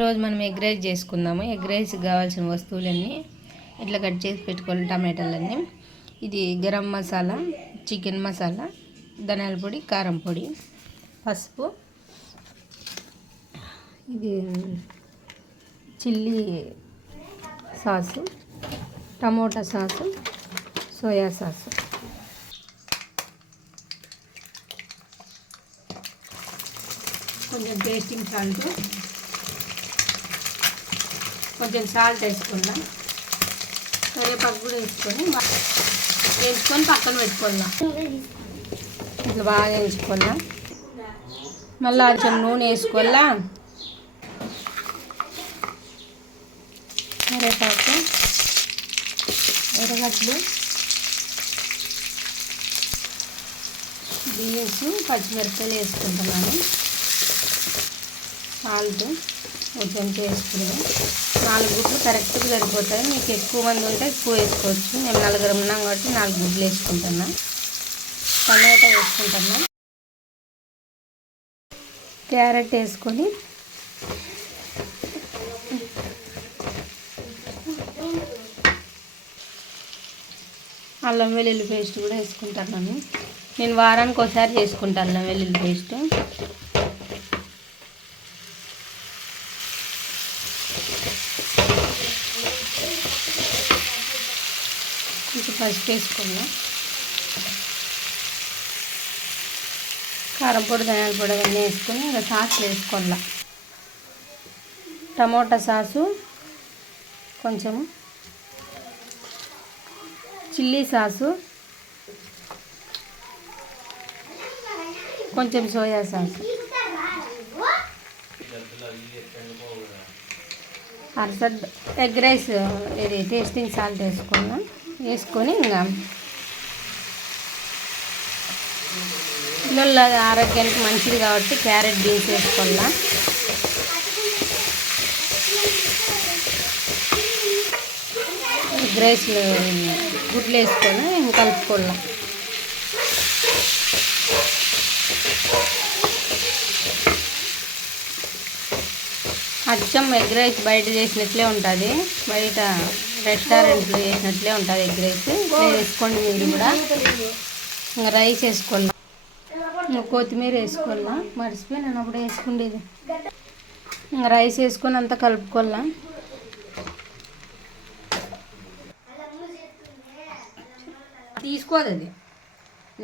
రోజు మనం egg rice చేసుకుందాము. ఎగ్ రైస్ కావాల్సిన వస్తువులన్నీ ఇట్లా కట్ చేసి పెట్టుకోవాలి. టమాటాలన్నీ, ఇది గరం మసాలా, చికెన్ మసాలా, ధనియాల పొడి, కారం పొడి, పసుపు, ఇది chilli sauce, tomato sauce, soya sauce, కొంచెం టేస్టింగ్ సాల్ట్, కొంచెం సాల్ట్ వేసుకుందాం. కరివేపాకు కూడా వేసుకొని పక్కన పెట్టుకుందాం. ఇట్లా బాగా వేసుకుందాం. మళ్ళీ కొంచెం నూనె వేసుకోవాలా. కరివేపాకు, ఎర్రగడ్డలు, బీన్స్, పచ్చిమిరపకాయలు వేసుకుంటున్నాను. సాల్ట్ కొంచెం వేసుకున్నాం. 4 గుడ్లు కరెక్ట్గా సరిపోతాయి. మీకు ఎక్కువ మంది ఉంటే ఎక్కువ వేసుకోవచ్చు. మేము 4 ఉన్నాం కాబట్టి 4 గుడ్లు వేసుకుంటున్నా. టమాటా వేసుకుంటున్నా. క్యారెట్ వేసుకొని అల్లం వెల్లుల్లి పేస్ట్ కూడా వేసుకుంటున్నాను. నేను వారానికి ఒకసారి చేసుకుంటాను అల్లం వెల్లుల్లి పేస్ట్. కొంచెం పసుపు వేసుకున్నాం. కారం పొడి, ధనియాల పొడి అవన్నీ వేసుకొని ఇంకా సాసులు వేసుకోవాల. టమోటా సాసు, కొంచెం చిల్లీ సాసు, కొంచెం సోయా సాసు, అరసడ్ ఎగ్ రైస్ ఇది టేస్టింగ్ సాల్ట్ వేసుకొని ఇంకా పిల్లల ఆరోగ్యానికి మంచిది కాబట్టి క్యారెట్, బీన్స్ వేసుకోవాలా. ఎగ్ రైస్ గుడ్లు వేసుకొని కలుపుకోవాలా. అచ్చం ఎగ్ రైస్ బయట చేసినట్లే ఉంటుంది. బయట రెస్టారెంట్లో చేసినట్లే ఉంటుంది ఎగ్ రైస్. వేసుకోండి మీరు కూడా. ఇంకా రైస్ వేసుకోవాలా. ఇంకా కొత్తిమీర వేసుకోవాలా. మర్చిపోయి నేను అప్పుడు వేసుకుండేది. ఇంకా రైస్ వేసుకొని అంతా కలుపుకోవాలా. తీసుకోదు అది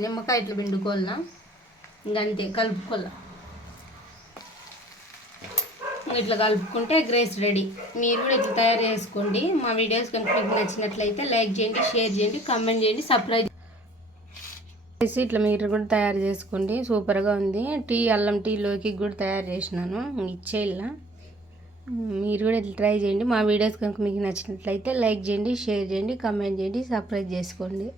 నిమ్మకాయ ఇట్లా పిండుకోవాలా. ఇంకంతే కలుపుకోవాలా. ఇట్లా కలుపుకుంటే ఎగ్ రైస్ రెడీ. మీరు కూడా ఇట్లా తయారు చేసుకోండి. మా వీడియోస్ కనుక మీకు నచ్చినట్లయితే లైక్ చేయండి, షేర్ చేయండి, కామెంట్ చేయండి, సబ్స్క్రైబ్ చేసి ఇట్లా మీరు కూడా తయారు చేసుకోండి. సూపర్గా ఉంది. అల్లం టీలోకి కూడా తయారు చేసినాను. ఇచ్చేయాల. మీరు కూడా ఇట్లా ట్రై చేయండి. మా వీడియోస్ కనుక మీకు నచ్చినట్లయితే లైక్ చేయండి, షేర్ చేయండి, కామెంట్ చేయండి, సబ్స్క్రైబ్ చేసుకోండి.